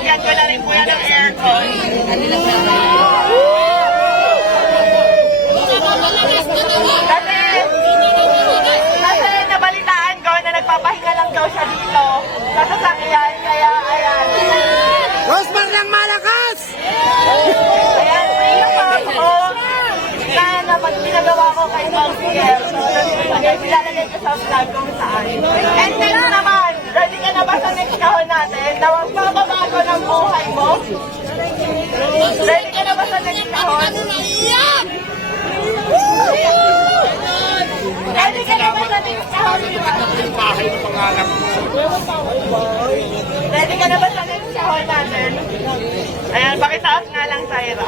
Lalagyan ko na rin po yan ng aircon. Kasi nabalitaan ko na nagpapahinga lang daw siya dito sa sasakyan, kaya ayan. Rosmar ng malakas! Ayan, pinapap ko na pinagawa ko kay Balsier. So, ilalagay ko sa vlog kung saan. And then naman, ready ka na ba sa next kahon natin na magpapabago ng buhay mo? Ready ka na ba sa next kahon? Ready ka na ba sa next kahon? Bahay ng pangalan ko. Ready ka na ba sa next kahon natin? Ayan, pakitaas nga lang, Tyra.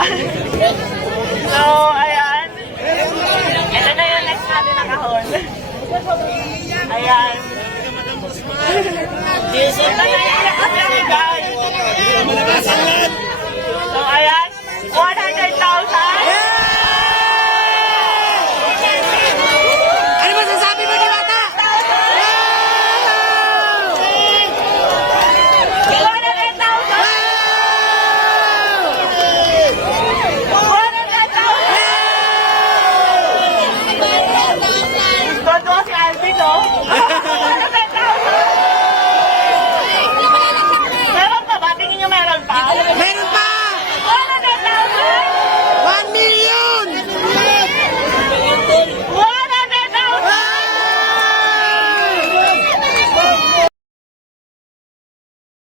So, ayan. Ito na yung next natin na kahon. Ayan. Ito na yung next natin, guys.